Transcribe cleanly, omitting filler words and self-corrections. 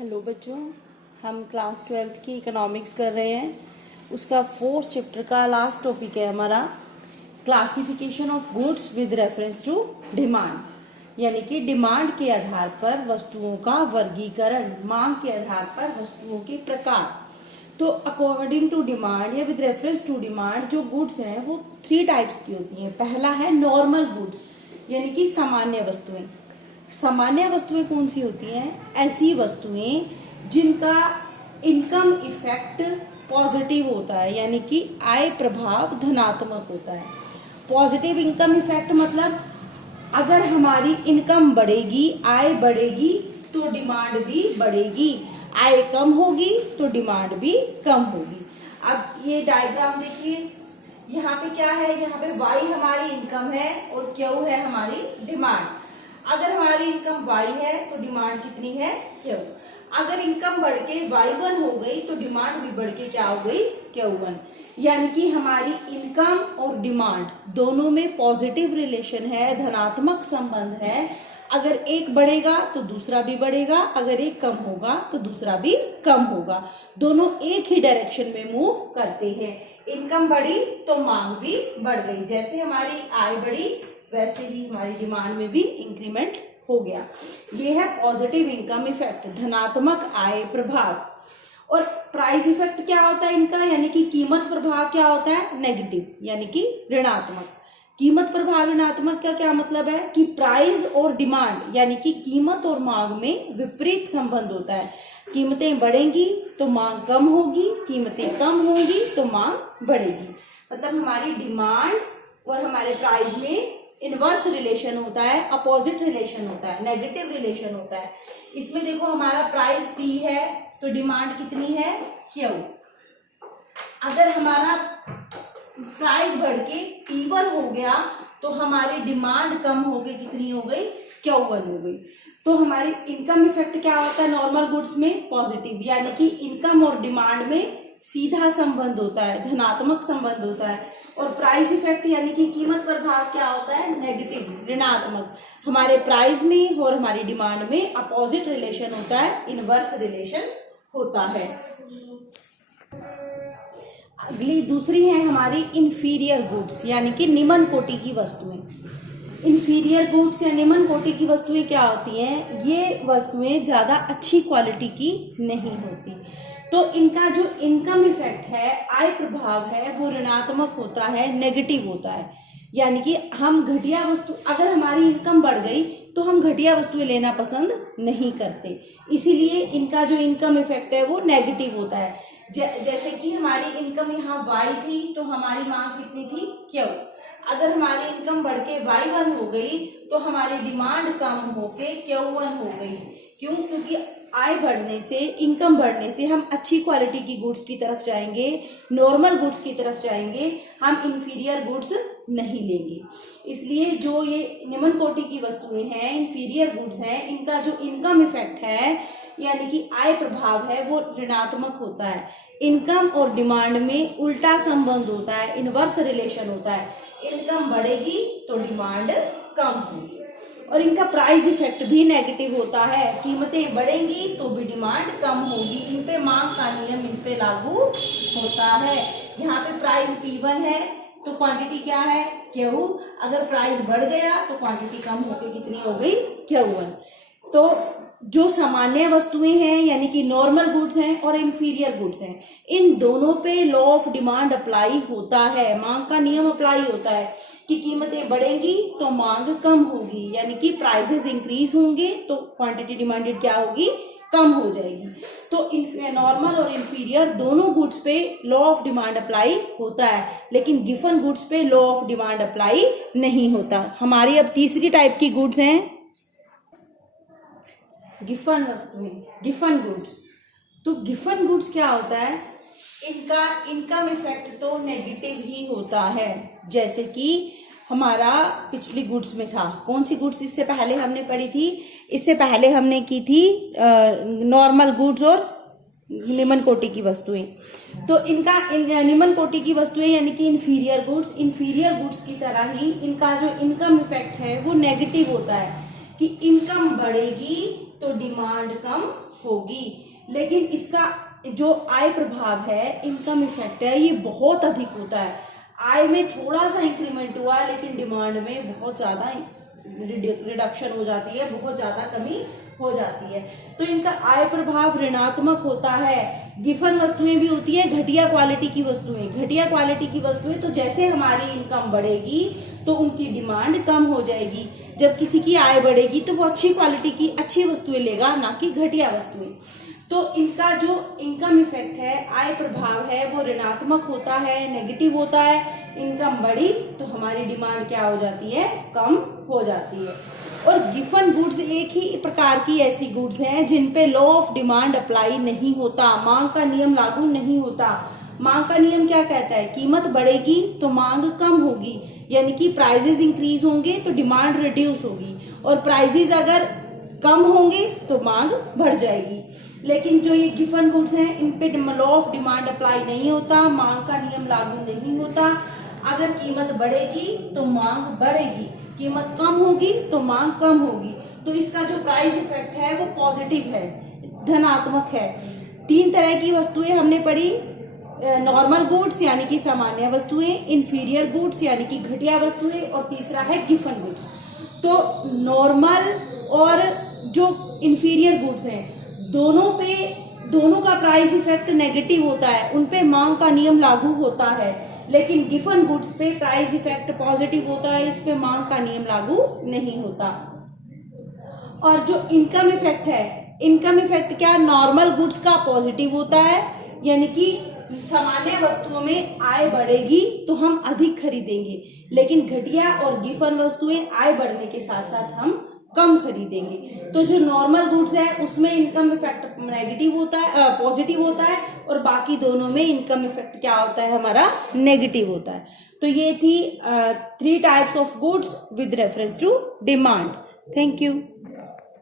Hello बच्चों, हम class 12th की इकोनॉमिक्स कर रहे हैं। उसका 4th चैप्टर का लास्ट टॉपिक है हमारा classification of goods with reference to demand, यानी कि डिमांड के आधार पर वस्तुओं का वर्गीकरण, मांग के आधार पर वस्तुओं के प्रकार। तो अकॉर्डिंग टू डिमांड या विद रेफरेंस टू डिमांड जो गुड्स हैं वो 3 टाइप्स की होती हैं। पहला है नॉर्मल गुड्स, यानी कि सामान्य वस्तुएं। सामान्य वस्तुएं कौन सी होती हैं? ऐसी वस्तुएं जिनका इनकम इफेक्ट पॉजिटिव होता है, यानी कि आय प्रभाव धनात्मक होता है। पॉजिटिव इनकम इफेक्ट मतलब अगर हमारी इनकम बढ़ेगी, आय बढ़ेगी तो डिमांड भी बढ़ेगी, आय कम होगी तो डिमांड भी कम होगी। अब ये डायग्राम देखिए, यहाँ पे क्या है? यहाँ पे Y हमारी इनकम है और Q है हमारी डिमांड। अगर हमारी इनकम Y है तो डिमांड कितनी है? Q। अगर इनकम बढ़ के Y1 हो गई तो डिमांड भी बढ़ के क्या हो गई? Q1। यानी कि हमारी इनकम और डिमांड दोनों में पॉजिटिव रिलेशन है, धनात्मक संबंध है। अगर एक बढ़ेगा तो दूसरा भी बढ़ेगा, अगर एक कम होगा तो दूसरा भी कम होगा। दोनों एक ही डायरेक्शन में मूव करते हैं। इनकम बढ़ी तो मांग भी बढ़ गई, जैसे हमारी आय बढ़ी वैसे ही हमारी डिमांड में भी इंक्रीमेंट हो गया। ये है पॉजिटिव इनकम इफेक्ट, धनात्मक आय प्रभाव। और प्राइस इफेक्ट क्या होता है इनका, यानी कि कीमत प्रभाव क्या होता है? नेगेटिव, यानी कि ऋणात्मक। कीमत प्रभाव ऋणात्मक का क्या मतलब है कि प्राइस और डिमांड, यानी कि कीमत और मांग में विपरीत संबंध होता है। कीमतें बढ़ेंगी तो मांग कम होगी, कीमतें कम होंगी तो मांग बढ़ेगी। मतलब हमारी डिमांड और हमारे प्राइस में इनवर्स रिलेशन होता है, अपोजिट रिलेशन होता है, नेगेटिव रिलेशन होता है। इसमें देखो हमारा प्राइस P है तो डिमांड कितनी है? Q। अगर हमारा प्राइस बढ़ के P1 हो गया तो हमारी डिमांड कम हो गई, कितनी हो गई? Q1 हो गई। तो हमारी इनकम इफेक्ट क्या होता है नॉर्मल गुड्स में? पॉजिटिव, यानी कि इनकम और डिमांड में सीधा संबंध होता है, धनात्मक संबंध होता है। और प्राइस इफेक्ट यानी कि कीमत प्रभाव क्या होता है? नेगेटिव, ऋणात्मक। हमारे प्राइस में और हमारी डिमांड में अपोजिट रिलेशन होता है, इनवर्स रिलेशन होता है। अगली दूसरी है हमारी इंफीरियर गुड्स, यानी कि निम्न कोटि की वस्तुएं। इंफीरियर गुड्स या निम्न कोटि की वस्तुएं क्या होती हैं? ये वस्तुएं ज्यादा अच्छी क्वालिटी की नहीं होती, तो इनका जो इनकम इफेक्ट है, आय प्रभाव है, वो ऋणात्मक होता है, नेगेटिव होता है। यानी कि हम घटिया वस्तु, अगर हमारी इनकम बढ़ गई तो हम घटिया वस्तुएं लेना पसंद नहीं करते, इसीलिए इनका जो इनकम इफेक्ट है वो नेगेटिव होता है। जैसे कि हमारी इनकम यहाँ Y थी तो हमारी मांग कितनी थी? Q। अगर हमारी इनकम बढ़ के Y1 हो गई तो हमारी डिमांड कम होके Q1 हो गई। क्यों? क्योंकि आय बढ़ने से, इनकम बढ़ने से हम अच्छी क्वालिटी की गुड्स की तरफ जाएंगे, नॉर्मल गुड्स की तरफ जाएंगे, हम इंफीरियर गुड्स नहीं लेंगे। इसलिए जो ये निम्न कोटि की वस्तुएं हैं, इंफीरियर गुड्स हैं, इनका जो इनकम इफेक्ट है यानी कि आय प्रभाव है वो ऋणात्मक होता है। इनकम और डिमांड में उल्टा संबंध होता है, इनवर्स रिलेशन होता है। इनकम बढ़ेगी तो डिमांड कम होगी। और इनका प्राइस इफेक्ट भी नेगेटिव होता है, कीमतें बढ़ेंगी तो भी डिमांड कम होगी। इन पे मांग का नियम इन पे लागू होता है। यहाँ पे प्राइस P1 है तो क्वांटिटी क्या है? Q। अगर प्राइस बढ़ गया तो क्वांटिटी कम होकर कितनी हो गई? Q1। तो जो सामान्य वस्तुएं हैं यानी कि नॉर्मल गुड्स हैं और इंफीरियर गुड्स हैं, इन दोनों पे लॉ ऑफ डिमांड अप्लाई होता है, मांग का नियम अप्लाई होता है कि कीमतें बढ़ेंगी तो मांग कम होगी, यानी कि प्राइसेस इंक्रीज होंगे तो क्वांटिटी डिमांडेड क्या होगी? कम हो जाएगी। तो नॉर्मल और इंफीरियर दोनों गुड्स पे लॉ ऑफ डिमांड अप्लाई होता है, लेकिन गिवन गुड्स पे लॉ ऑफ डिमांड अप्लाई नहीं होता। हमारी अब तीसरी टाइप की गुड्स हैं गिफन वस्तुएं, गिफन गुड्स। तो गिफन गुड्स क्या होता है? इनका इनकम इफेक्ट तो नेगेटिव ही होता है, जैसे कि हमारा पिछली गुड्स में था। कौन सी गुड्स इससे पहले हमने पढ़ी थी? इससे पहले हमने की थी नॉर्मल गुड्स और निम्न कोटि की वस्तुएं। तो इनका निम्न कोटि की वस्तुएं यानी कि इंफीरियर गुड्स की तरह ही इनका जो इनकम इफेक्ट है वो नेगेटिव होता है कि इनकम बढ़ेगी तो डिमांड कम होगी। लेकिन इसका जो आय प्रभाव है, इनकम इफेक्ट है, ये बहुत अधिक होता है। आय में थोड़ा सा इंक्रीमेंट हुआ है लेकिन डिमांड में बहुत ज़्यादा रिडक्शन हो जाती है, बहुत ज़्यादा कमी हो जाती है। तो इनका आय प्रभाव ऋणात्मक होता है। गिफन वस्तुएं भी होती है घटिया क्वालिटी की वस्तुएं। घटिया क्वालिटी की वस्तुएं, तो जैसे हमारी इनकम बढ़ेगी तो उनकी डिमांड कम हो जाएगी। जब किसी की आय बढ़ेगी तो वो अच्छी क्वालिटी की अच्छी वस्तुएं लेगा, ना कि घटिया वस्तुएं। तो इनका जो इनकम इफेक्ट है, आय प्रभाव है, वो ऋणात्मक होता है, नेगेटिव होता है। इनकम बढ़ी तो हमारी डिमांड क्या हो जाती है, कम हो जाती है। और गिफन गुड्स एक ही प्रकार की ऐसी गुड्स हैं जिन पे लॉ ऑफ डिमांड अप्लाई नहीं होता, मांग का नियम लागू नहीं होता। मांग का नियम क्या कहता है, कीमत बढ़ेगी तो मांग कम होगी, यानी कि प्राइजेस इंक्रीज होंगे तो डिमांड रिड्यूस होगी, और प्राइजेस अगर कम होंगे तो मांग बढ़ जाएगी। लेकिन जो ये गिफन गुड्स हैं, इन पे लॉ ऑफ डिमांड अप्लाई नहीं होता, मांग का नियम लागू नहीं होता। अगर कीमत बढ़ेगी तो मांग बढ़ेगी, कीमत कम होगी तो मांग कम होगी। तो इसका जो प्राइस इफेक्ट है वो पॉजिटिव है, धनात्मक है। 3 तरह की वस्तुएं हमने पढ़ी, नॉर्मल गुड्स यानी कि सामान्य वस्तुएं, इंफीरियर गुड्स यानी कि घटिया वस्तुएं, और तीसरा है गिफन गुड्स। तो नॉर्मल और जो इंफीरियर गुड्स हैं, दोनों का प्राइस इफेक्ट नेगेटिव होता है, उन पे मांग का नियम लागू होता है। लेकिन गिफन गुड्स पे प्राइस इफेक्ट पॉजिटिव होता है, इस पे मांग का नियम लागू नहीं होता। और जो इनकम इफेक्ट है, इनकम इफेक्ट क्या, नॉर्मल गुड्स का पॉजिटिव होता है, यानी कि सामान्य वस्तुओं में आय बढ़ेगी तो हम अधिक खरीदेंगे। लेकिन घटिया और गिफन वस्तुएं आय बढ़ने के साथ साथ हम कम खरीदेंगे। तो जो नॉर्मल गुड्स है उसमें इनकम इफेक्ट नेगेटिव होता है, पॉजिटिव होता है, और बाकी दोनों में इनकम इफेक्ट क्या होता है, हमारा नेगेटिव होता है। तो ये थी 3 types of goods with reference to demand. Thank you.